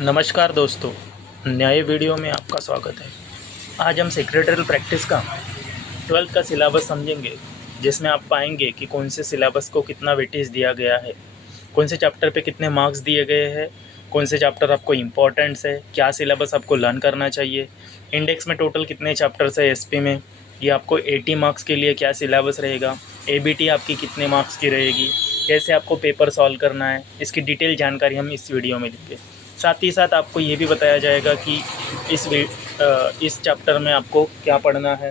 नमस्कार दोस्तों, नए वीडियो में आपका स्वागत है। आज हम सेक्रेटरियल प्रैक्टिस का 12th का सिलेबस समझेंगे, जिसमें आप पाएंगे कि कौन से सिलेबस को कितना वेटेज दिया गया है, कौन से चैप्टर पे कितने मार्क्स दिए गए हैं, कौन से चैप्टर आपको इम्पोर्टेंट्स है, क्या सिलेबस आपको लर्न करना चाहिए, इंडेक्स में टोटल कितने चैप्टर्स है एसपी में, ये आपको 80 मार्क्स के लिए क्या सिलेबस रहेगा, एबीटी आपकी कितने मार्क्स की रहेगी, कैसे आपको पेपर सॉल्व करना है, इसकी डिटेल जानकारी हम इस वीडियो में देंगे। साथ ही साथ आपको ये भी बताया जाएगा कि इस चैप्टर में आपको क्या पढ़ना है,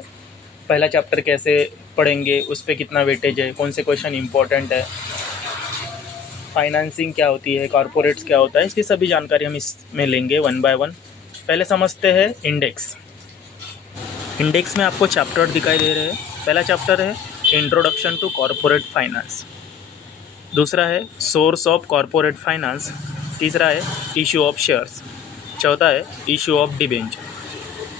पहला चैप्टर कैसे पढ़ेंगे, उस पर कितना वेटेज है, कौन से क्वेश्चन इंपॉर्टेंट है, फाइनेंसिंग क्या होती है, कॉर्पोरेट्स क्या होता है, इसकी सभी जानकारी हम इसमें लेंगे वन बाय वन। पहले समझते हैं इंडेक्स। इंडेक्स में आपको चैप्टर दिखाई दे रहे हैं। पहला चैप्टर है इंट्रोडक्शन टू कॉर्पोरेट फाइनेंस, दूसरा है सोर्स ऑफ कॉर्पोरेट फाइनेंस, तीसरा है इशू ऑफ शेयर्स, चौथा है issue of debenture,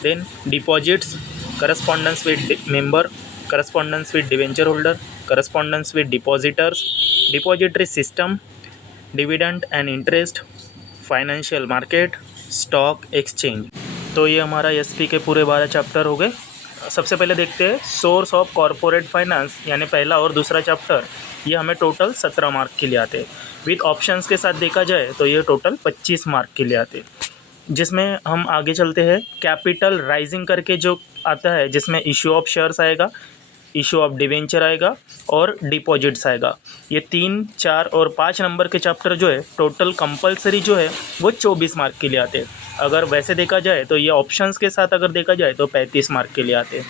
then deposits, correspondence with member, correspondence with debenture holder, correspondence with depositors, depository system, dividend and interest, financial market, stock exchange. तो ये हमारा SP के पूरे 12 chapter हो गए। सबसे पहले देखते हैं सोर्स ऑफ कॉर्पोरेट फाइनेंस, यानी पहला और दूसरा चैप्टर। ये हमें टोटल 17 मार्क के लिए आते हैं। विद ऑप्शंस के साथ देखा जाए तो ये टोटल 25 मार्क के लिए आते हैं। जिसमें हम आगे चलते हैं, कैपिटल राइजिंग करके जो आता है, जिसमें इशू ऑफ शेयर्स आएगा, इशू ऑफ डिवेंचर आएगा और डिपॉजिट्स आएगा। ये 3, 4 और 5 नंबर के चैप्टर जो है टोटल कंपलसरी जो है वो 24 मार्क के लिए आते हैं। अगर वैसे देखा जाए तो ये ऑप्शंस के साथ अगर देखा जाए तो 35 मार्क के लिए आते हैं।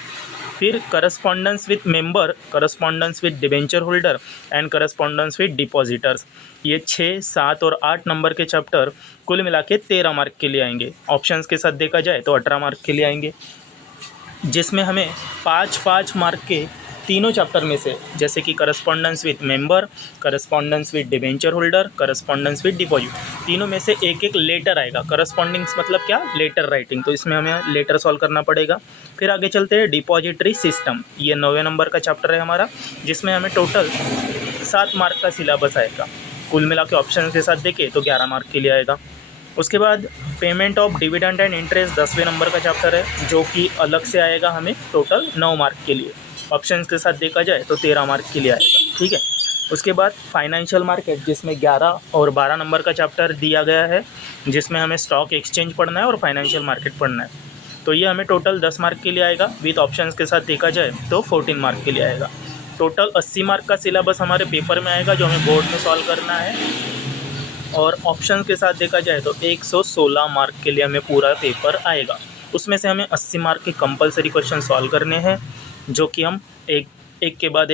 फिर correspondence with member, correspondence with debenture holder and correspondence with depositors, ये 6, 7 और 8 नंबर के चैप्टर कुल मिला के 13 मार्क के लिए आएंगे। ऑप्शंस के साथ देखा जाए तो 18 मार्क के लिए आएंगे, जिसमें हमें 5-5 मार्क के तीनों चैप्टर में से, जैसे कि correspondence with member, correspondence with debenture holder, correspondence with deposit, तीनों में से एक एक लेटर आएगा। करस्पॉन्डिंग्स मतलब क्या, लेटर राइटिंग, तो इसमें हमें लेटर सॉल्व करना पड़ेगा। फिर आगे चलते हैं डिपॉजिटरी सिस्टम, ये 9वें नंबर का चैप्टर है हमारा, जिसमें हमें टोटल 7 मार्क का सिलेबस आएगा। कुल मिला के ऑप्शन के साथ देखें तो 11 मार्क के लिए आएगा। उसके बाद payment of dividend and interest 10वें नंबर का चैप्टर है, जो कि अलग से आएगा हमें टोटल 9 मार्क के लिए। ऑप्शंस के साथ देखा जाए तो 13 मार्क के लिए आएगा, ठीक है। उसके बाद फाइनेंशियल मार्केट, जिसमें 11 और 12 नंबर का चैप्टर दिया गया है, जिसमें हमें स्टॉक एक्सचेंज पढ़ना है और फाइनेंशियल मार्केट पढ़ना है। तो ये हमें टोटल 10 मार्क के लिए आएगा। विद ऑप्शंस के साथ देखा जाए तो 14 मार्क के लिए आएगा। टोटल 80 मार्क का सिलेबस हमारे पेपर में आएगा, जो हमें बोर्ड में सॉल्व करना है। और ऑप्शन के साथ देखा जाए तो 116 मार्क के लिए हमें पूरा पेपर आएगा। उसमें से हमें 80 मार्क के कंपलसरी क्वेश्चन सॉल्व करने हैं, जो कि हम एक के बाद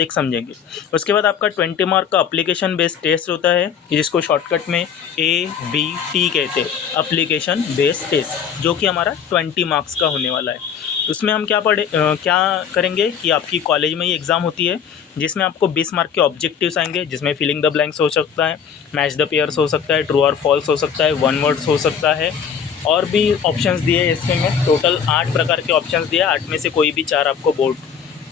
एक समझेंगे। उसके बाद आपका 20 मार्क का एप्लीकेशन बेस्ड टेस्ट होता है, जिसको शॉर्टकट में ABT कहते हैं, एप्लीकेशन बेस्ड टेस्ट, जो कि हमारा 20 मार्क्स का होने वाला है। उसमें हम क्या करेंगे कि आपकी कॉलेज में ही एग्ज़ाम होती है, जिसमें आपको 20 मार्क के ऑब्जेक्टिव्स आएंगे, जिसमें फिलिंग द ब्लैंक्स हो सकता है, मैच द पेयर्स हो सकता है, ट्रू और फॉल्स हो सकता है, वन वर्ड्स हो सकता है, और भी ऑप्शंस दिए हैं इसमें। में टोटल 8 प्रकार के ऑप्शंस दिए, 8 में से कोई भी 4 आपको बोर्ड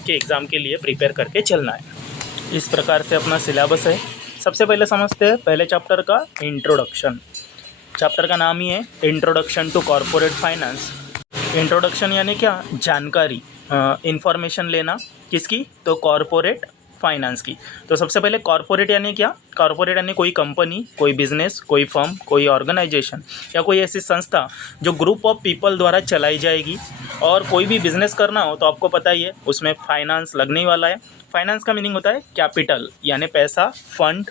के एग्ज़ाम के लिए प्रिपेयर करके चलना है। इस प्रकार से अपना सिलेबस है। सबसे पहले समझते हैं पहले चैप्टर का इंट्रोडक्शन। चैप्टर का नाम ही है introduction to corporate finance. Introduction यानी क्या, जानकारी, इंफॉर्मेशन लेना, किसकी, तो कॉर्पोरेट फाइनेंस की। तो सबसे पहले कॉर्पोरेट यानी क्या, कॉर्पोरेट यानी कोई कंपनी, कोई बिजनेस, कोई फर्म, कोई ऑर्गेनाइजेशन या कोई ऐसी संस्था जो ग्रुप ऑफ पीपल द्वारा चलाई जाएगी। और कोई भी बिजनेस करना हो तो आपको पता ही है उसमें फाइनेंस लगने ही वाला है। फाइनेंस का मीनिंग होता है कैपिटल, यानी पैसा, फंड।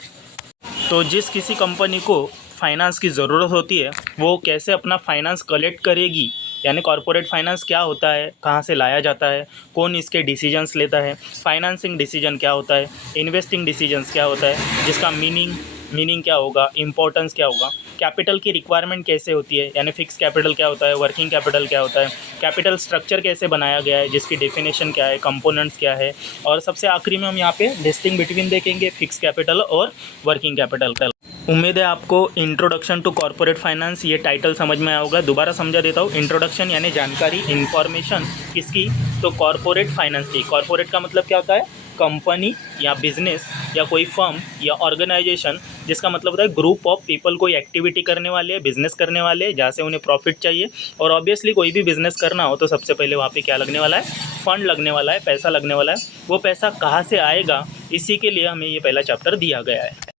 तो जिस किसी कंपनी को फाइनेंस की ज़रूरत होती है, वो कैसे अपना फाइनेंस कलेक्ट करेगी, यानी कॉर्पोरेट फाइनेंस क्या होता है, कहाँ से लाया जाता है, कौन इसके डिसीजंस लेता है, फाइनेंसिंग डिसीजन क्या होता है, इन्वेस्टिंग डिसीजंस क्या होता है, जिसका मीनिंग क्या होगा, इंपॉर्टेंस क्या होगा, कैपिटल की रिक्वायरमेंट कैसे होती है, यानी फिक्स कैपिटल क्या होता है, वर्किंग कैपिटल क्या होता है, कैपिटल स्ट्रक्चर कैसे बनाया गया है, जिसकी डेफिनेशन क्या है, कंपोनेंट्स क्या है, और सबसे आखिरी में हम यहाँ पे डिस्टिंग बिटवीन देखेंगे फिक्स कैपिटल और वर्किंग कैपिटल का। उम्मीद है आपको इंट्रोडक्शन टू कॉर्पोरेट फाइनेंस ये टाइटल समझ में आया होगा। दोबारा समझा देता हूँ। इंट्रोडक्शन यानी जानकारी, इन्फॉर्मेशन, किसकी, तो कॉर्पोरेट फाइनेंस की। कॉर्पोरेट का मतलब क्या होता है, कंपनी या बिजनेस या कोई फर्म या ऑर्गेनाइजेशन जिसका मतलब होता है ग्रुप ऑफ पीपल कोई एक्टिविटी करने वाले हैं, बिजनेस करने वाले हैं, जहाँ से उन्हें प्रॉफिट चाहिए। और ऑब्वियसली कोई भी बिजनेस करना हो तो सबसे पहले वहाँ पे क्या लगने वाला है, फंड लगने वाला है, पैसा लगने वाला है। वो पैसा कहाँ से आएगा, इसी के लिए हमें ये पहला चैप्टर दिया गया है।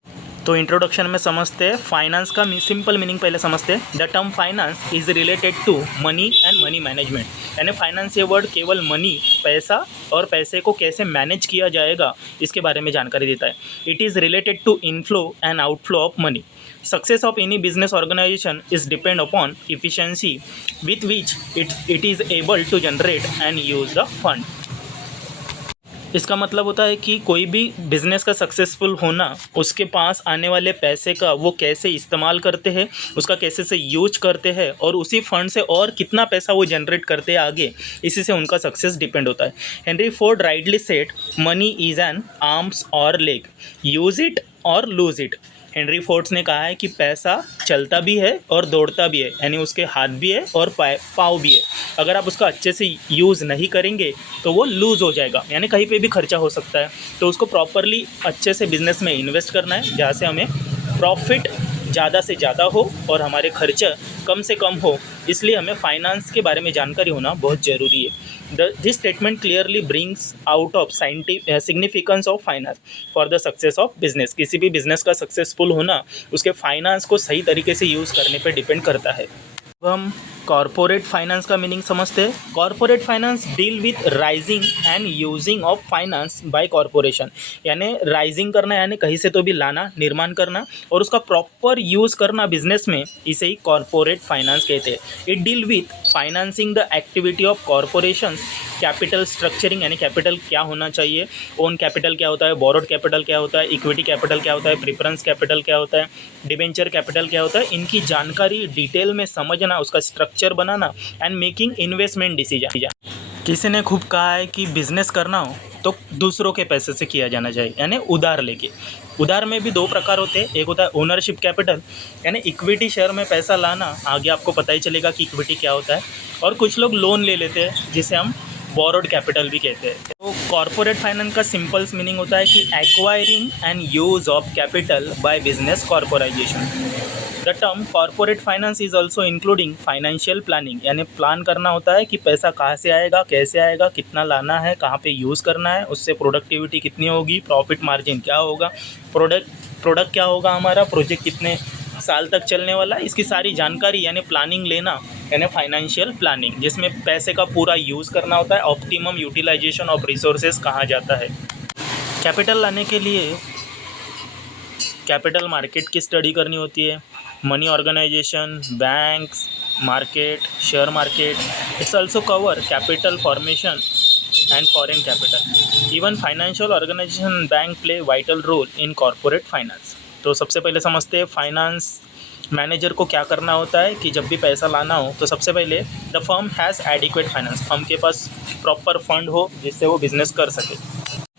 तो इंट्रोडक्शन में समझते हैं फाइनेंस का सिंपल मीनिंग पहले समझते हैं। The term finance is related to money and money management, यानी फाइनेंस ये वर्ड केवल मनी, पैसा और पैसे को कैसे मैनेज किया जाएगा इसके बारे में जानकारी देता है। It is related to inflow and outflow of money. Success of any business organization is depend upon efficiency with which it is able to generate and use the fund. इसका मतलब होता है कि कोई भी बिज़नेस का सक्सेसफुल होना उसके पास आने वाले पैसे का वो कैसे इस्तेमाल करते हैं, उसका कैसे से यूज करते हैं और उसी फंड से और कितना पैसा वो जनरेट करते हैं आगे, इसी से उनका सक्सेस डिपेंड होता है। Henry Ford rightly said, money is an arms और लेग, यूज़ इट और लूज़ इट। हेनरी फोर्ड्स ने कहा है कि पैसा चलता भी है और दौड़ता भी है, यानी उसके हाथ भी है और पाँव भी है। अगर आप उसका अच्छे से यूज़ नहीं करेंगे तो वो लूज़ हो जाएगा, यानी कहीं पे भी खर्चा हो सकता है। तो उसको प्रॉपरली अच्छे से बिज़नेस में इन्वेस्ट करना है, जहाँ से हमें प्रॉफिट ज़्यादा से ज़्यादा हो और हमारे खर्चा कम से कम हो। इसलिए हमें फाइनेंस के बारे में जानकारी होना बहुत ज़रूरी है। This statement clearly brings out of significance of finance for the success of business. किसी भी बिजनेस का सक्सेसफुल होना उसके फाइनेंस को सही तरीके से यूज़ करने पर डिपेंड करता है। अब हम कॉरपोरेट फाइनेंस का मीनिंग समझते हैं। Corporate finance deal with raising and using of finance by corporation, यानी राइजिंग करना यानी कहीं से तो भी लाना, निर्माण करना और उसका प्रॉपर यूज़ करना बिजनेस में, इसे ही कॉरपोरेट फाइनेंस कहते हैं। It deal with financing the activity of corporations, capital structuring यानी कैपिटल क्या होना चाहिए, ओन कैपिटल क्या होता है, बोरोड कैपिटल क्या होता है, इक्विटी कैपिटल क्या होता है, प्रेफरेंस कैपिटल क्या होता है, डिबेंचर कैपिटल क्या होता है, इनकी जानकारी डिटेल में समझना, उसका structure banana and making investment decision. किसी ने खूब कहा है कि बिजनेस करना हो तो दूसरों के पैसे से किया जाना चाहिए, यानी उधार लेके। उधार में भी दो प्रकार होते हैं, एक होता है ओनरशिप कैपिटल यानी इक्विटी शेयर में पैसा लाना, आगे आपको पता ही चलेगा कि इक्विटी क्या होता है। और कुछ लोग लोन ले लेते हैं जिसे हम बोरोड कैपिटल भी कहते हैं। तो कॉरपोरेट फाइनेंस का सिंपल मीनिंग होता है कि acquiring and use of capital by business corporatisation. The term corporate finance is also including financial planning, यानी प्लान करना होता है कि पैसा कहाँ से आएगा, कैसे आएगा, कितना लाना है, कहाँ पे यूज़ करना है, उससे प्रोडक्टिविटी कितनी होगी, प्रॉफिट मार्जिन क्या होगा, प्रोडक्ट क्या होगा हमारा, प्रोजेक्ट कितने साल तक चलने वाला, इसकी सारी जानकारी यानी प्लानिंग लेना, यानी फाइनेंशियल प्लानिंग, जिसमें पैसे का पूरा यूज़ करना होता है। ऑप्टिमम यूटिलाइजेशन ऑफ रिसोर्सेज कहा जाता है। कैपिटल लाने के लिए कैपिटल मार्केट की स्टडी करनी होती है, money organization, banks, market, share market. It's also cover capital formation and foreign capital. Even financial organization bank play vital role in corporate finance. तो सबसे पहले समझते हैं फाइनेंस मैनेजर को क्या करना होता है कि जब भी पैसा लाना हो तो सबसे पहले the firm has adequate finance, firm के पास प्रॉपर फंड हो जिससे वो बिजनेस कर सके।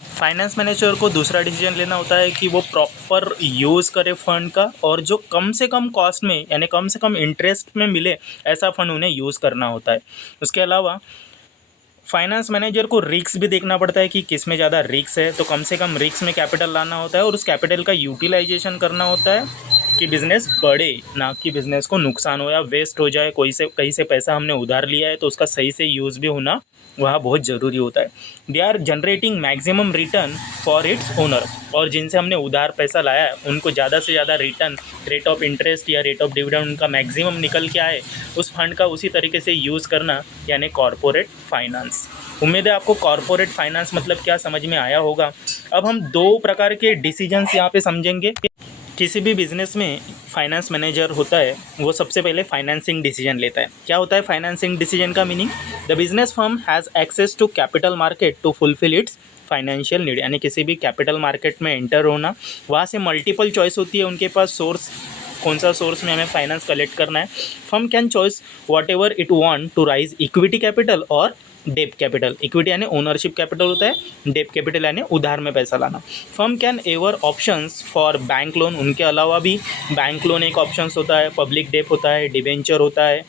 फाइनेंस मैनेजर को दूसरा डिसीजन लेना होता है कि वो प्रॉपर यूज़ करे फंड का, और जो कम से कम कॉस्ट में यानी कम से कम इंटरेस्ट में मिले ऐसा फंड उन्हें यूज़ करना होता है। उसके अलावा फाइनेंस मैनेजर को रिस्क भी देखना पड़ता है कि किस में ज़्यादा रिस्क है, तो कम से कम रिस्क में कैपिटल लाना होता है और उस कैपिटल का यूटिलाइजेशन करना होता है कि बिज़नेस बढ़े, ना कि बिज़नेस को नुकसान हो या वेस्ट हो जाए। कहीं से पैसा हमने उधार लिया है तो उसका सही से यूज़ भी होना वह बहुत ज़रूरी होता है। They are generating maximum return for its owner, और जिनसे हमने उधार पैसा लाया है उनको ज़्यादा से ज़्यादा रिटर्न, रेट ऑफ इंटरेस्ट या रेट ऑफ डिविडेंड उनका मैक्सिमम निकल के आए, उस फंड का उसी तरीके से यूज़ करना, यानी कॉरपोरेट फाइनेंस। उम्मीद है आपको कॉरपोरेट फाइनेंस मतलब क्या समझ में आया होगा। अब हम दो प्रकार के डिसीजंस यहाँ पे समझेंगे। किसी भी बिज़नेस में फाइनेंस मैनेजर होता है वो सबसे पहले फाइनेंसिंग डिसीजन लेता है। क्या होता है फाइनेंसिंग डिसीजन का meaning? The business firm has access to capital market to fulfil its financial need, यानी किसी भी कैपिटल मार्केट में एंटर होना। वहाँ से मल्टीपल चॉइस होती है उनके पास, सोर्स कौन सा सोर्स में हमें फाइनेंस कलेक्ट करना है। Firm can choice whatever it want to raise equity capital और डेप कैपिटल। इक्विटी यानी ओनरशिप कैपिटल होता है, डेप कैपिटल यानी उधार में पैसा लाना। Firm can ever options for bank loan, उनके अलावा भी बैंक लोन एक ऑप्शंस होता है, पब्लिक डेप होता है, डिबेंचर होता है,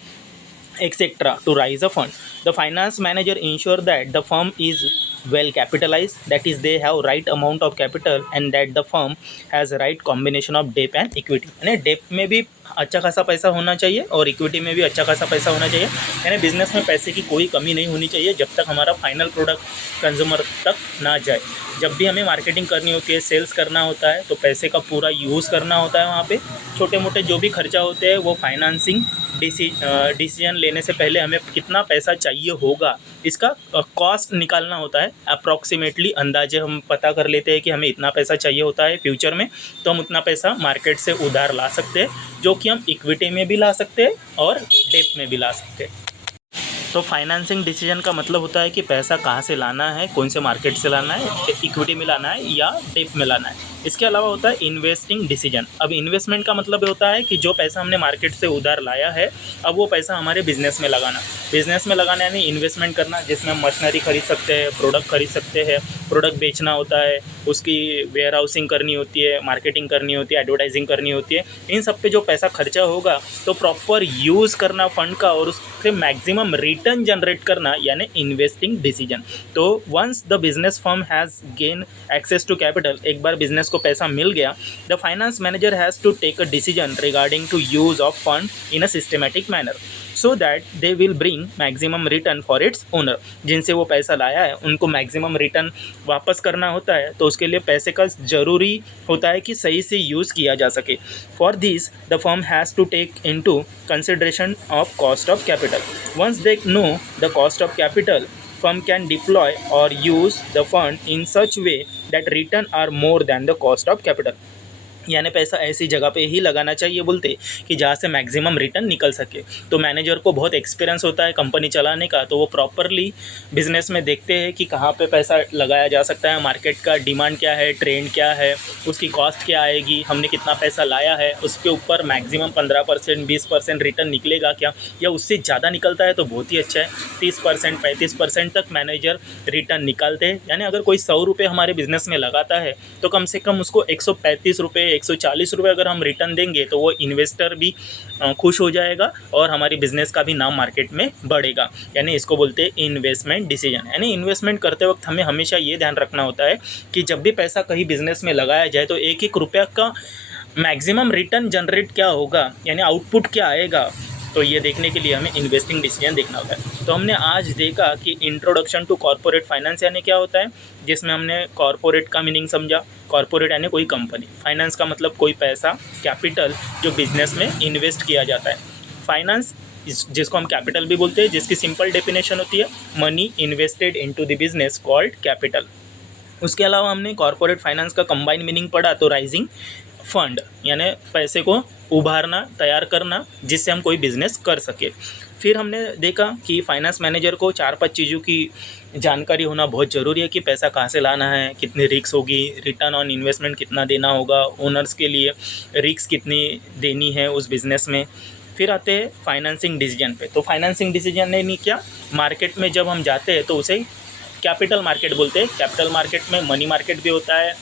etcetera to raise a fund. The finance manager ensure that the firm is well capitalized, that is they have right amount of capital, and that the firm has right combination of debt and equity। यानी Depp में भी अच्छा खासा पैसा होना चाहिए और equity में भी अच्छा खासा पैसा होना चाहिए। यानी बिजनेस में पैसे की कोई कमी नहीं होनी चाहिए जब तक हमारा फाइनल प्रोडक्ट कंज्यूमर तक ना जाए। जब भी हमें मार्केटिंग करनी होती है, सेल्स करना होता है, तो पैसे का पूरा यूज़ करना होता है। वहाँ पे छोटे मोटे जो भी खर्चा होते हैं वो फाइनेंसिंग डिसीजन लेने से पहले हमें कितना पैसा चाहिए होगा इसका कॉस्ट निकालना होता है। अप्रॉक्सीमेटली अंदाजे हम पता कर लेते हैं कि हमें इतना पैसा चाहिए होता है फ्यूचर में, तो हम उतना पैसा मार्केट से उधार ला सकते हैं, जो कि हम इक्विटी में भी ला सकते हैं और डेट में भी ला सकते हैं। तो फाइनेंसिंग डिसीजन का मतलब होता है कि पैसा कहाँ से लाना है, कौन से मार्केट से लाना है, इक्विटी में लाना है या डेट में लाना है। इसके अलावा होता है इन्वेस्टिंग डिसीजन। अब इन्वेस्टमेंट का मतलब होता है कि जो पैसा हमने मार्केट से उधार लाया है, अब वो पैसा हमारे बिजनेस में लगाना। बिजनेस में लगाना यानी इन्वेस्टमेंट करना, जिसमें हम मशीनरी खरीद सकते हैं, प्रोडक्ट खरीद सकते हैं, प्रोडक्ट बेचना होता है, उसकी वेयर हाउसिंग करनी होती है, मार्केटिंग करनी होती है, एडवर्टाइजिंग करनी होती है। इन सब पे जो पैसा खर्चा होगा तो प्रॉपर यूज़ करना फंड का और उससे मैक्सिमम रिटर्न जनरेट करना, यानी इन्वेस्टिंग डिसीजन। तो once the business firm has gain access to capital, एक बार बिजनेस को पैसा मिल गया, the finance manager has to take a decision regarding to use of fund in a systematic manner so that they will bring maximum return for its owner. जिनसे वो पैसा लाया है उनको मैक्सिमम रिटर्न वापस करना होता है, तो उसके लिए पैसे का ज़रूरी होता है कि सही से यूज़ किया जा सके। For this the firm has to take into consideration of cost of capital. Once they know the cost of capital, firm can deploy or use the fund in such way that return are more than the cost of capital। यानी पैसा ऐसी जगह पे ही लगाना चाहिए बोलते कि जहाँ से मैक्सिमम रिटर्न निकल सके। तो मैनेजर को बहुत एक्सपीरियंस होता है कंपनी चलाने का, तो वो प्रॉपरली बिजनेस में देखते हैं कि कहाँ पे पैसा लगाया जा सकता है, मार्केट का डिमांड क्या है, ट्रेंड क्या है, उसकी कॉस्ट क्या आएगी, हमने कितना पैसा लाया है, उसके ऊपर मैक्सिमम 15% 20% रिटर्न निकलेगा क्या, या उससे ज़्यादा निकलता है तो बहुत ही अच्छा है। 30% 35% तक मैनेजर रिटर्न निकालते हैं। यानी अगर कोई 100 रुपये हमारे बिज़नेस में लगाता है तो कम से कम उसको 135 रुपये 140 रुपये अगर हम रिटर्न देंगे तो वो इन्वेस्टर भी खुश हो जाएगा और हमारी बिज़नेस का भी नाम मार्केट में बढ़ेगा। यानी इसको बोलते हैं इन्वेस्टमेंट डिसीजन। यानी इन्वेस्टमेंट करते वक्त हमें हमेशा ये ध्यान रखना होता है कि जब भी पैसा कहीं बिज़नेस में लगाया जाए तो एक एक रुपया का मैक्सिमम रिटर्न जनरेट क्या होगा, यानी आउटपुट क्या आएगा, तो ये देखने के लिए हमें इन्वेस्टिंग डिसीजन देखना होता है। तो हमने आज देखा कि इंट्रोडक्शन टू कॉर्पोरेट फाइनेंस यानी क्या होता है, जिसमें हमने कॉर्पोरेट का मीनिंग समझा। कॉर्पोरेट यानी कोई कंपनी, फाइनेंस का मतलब कोई पैसा, कैपिटल जो बिजनेस में इन्वेस्ट किया जाता है। फाइनेंस जिसको हम कैपिटल भी बोलते हैं, जिसकी सिंपल डेफिनेशन होती है money invested into the business called capital. उसके अलावा हमने कॉर्पोरेट फाइनेंस का कंबाइन मीनिंग पढ़ा, तो राइजिंग फंड यानी पैसे को उभारना, तैयार करना, जिससे हम कोई बिज़नेस कर सके। फिर हमने देखा कि फाइनेंस मैनेजर को 4-5 चीज़ों की जानकारी होना बहुत ज़रूरी है कि पैसा कहाँ से लाना है, कितनी रिस्क होगी, रिटर्न ऑन इन्वेस्टमेंट कितना देना होगा, ओनर्स के लिए रिस्क कितनी देनी है उस बिज़नेस में। फिर आते हैं फाइनेंसिंग डिसीजन पे। तो फाइनेंसिंग डिसीजन ने नहीं क्या, मार्केट में जब हम जाते हैं तो उसे कैपिटल मार्केट बोलते हैं। कैपिटल मार्केट में मनी मार्केट भी होता है,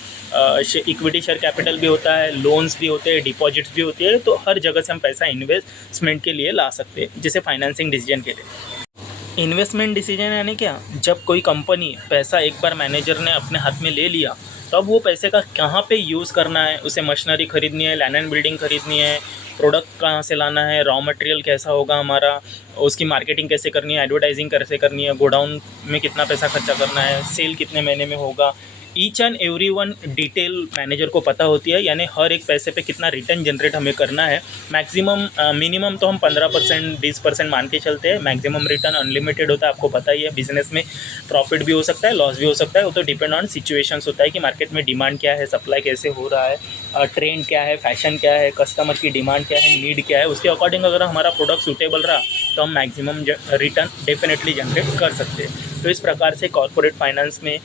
इक्विटी शेयर कैपिटल भी होता है, लोन्स भी होते हैं, डिपॉजिट्स भी होती है। तो हर जगह से हम पैसा इन्वेस्टमेंट के लिए ला सकते हैं, जैसे फाइनेंसिंग डिसीजन के लिए। इन्वेस्टमेंट डिसीजन यानी क्या, जब कोई कंपनी पैसा एक बार मैनेजर ने अपने हाथ में ले लिया तो अब वो पैसे का कहाँ पे यूज़ करना है, उसे मशीनरी खरीदनी है, लैंड एंड बिल्डिंग खरीदनी है, प्रोडक्ट कहाँ से लाना है, रॉ मटेरियल कैसा होगा हमारा, उसकी मार्केटिंग कैसे करनी है, एडवर्टाइजिंग कैसे करनी है, गोडाउन में कितना पैसा खर्चा करना है, सेल कितने महीने में होगा, each and every one detail manager को पता होती है। यानी हर एक पैसे पे कितना रिटर्न जनरेट हमें करना है। मैक्सिमम मिनिमम तो हम 15% 20% मान के चलते हैं, मैक्सिमम रिटर्न अनलिमिटेड होता है। आपको पता ही है बिजनेस में प्रॉफिट भी हो सकता है, लॉस भी हो सकता है, वो तो डिपेंड ऑन सिचुएशंस होता है कि मार्केट में डिमांड क्या है, सप्लाई कैसे हो रहा है, ट्रेंड क्या है, फैशन क्या है, कस्टमर की डिमांड क्या है, नीड क्या है, उसके अकॉर्डिंग अगर हमारा प्रोडक्ट सूटेबल रहा तो हम मैक्सिमम रिटर्न डेफिनेटली जनरेट कर सकते हैं। तो इस प्रकार से कॉर्पोरेट फाइनेंस में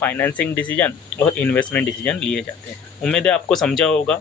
फाइनेंसिंग डिसीजन और इन्वेस्टमेंट डिसीजन लिए जाते हैं। उम्मीद है आपको समझा होगा।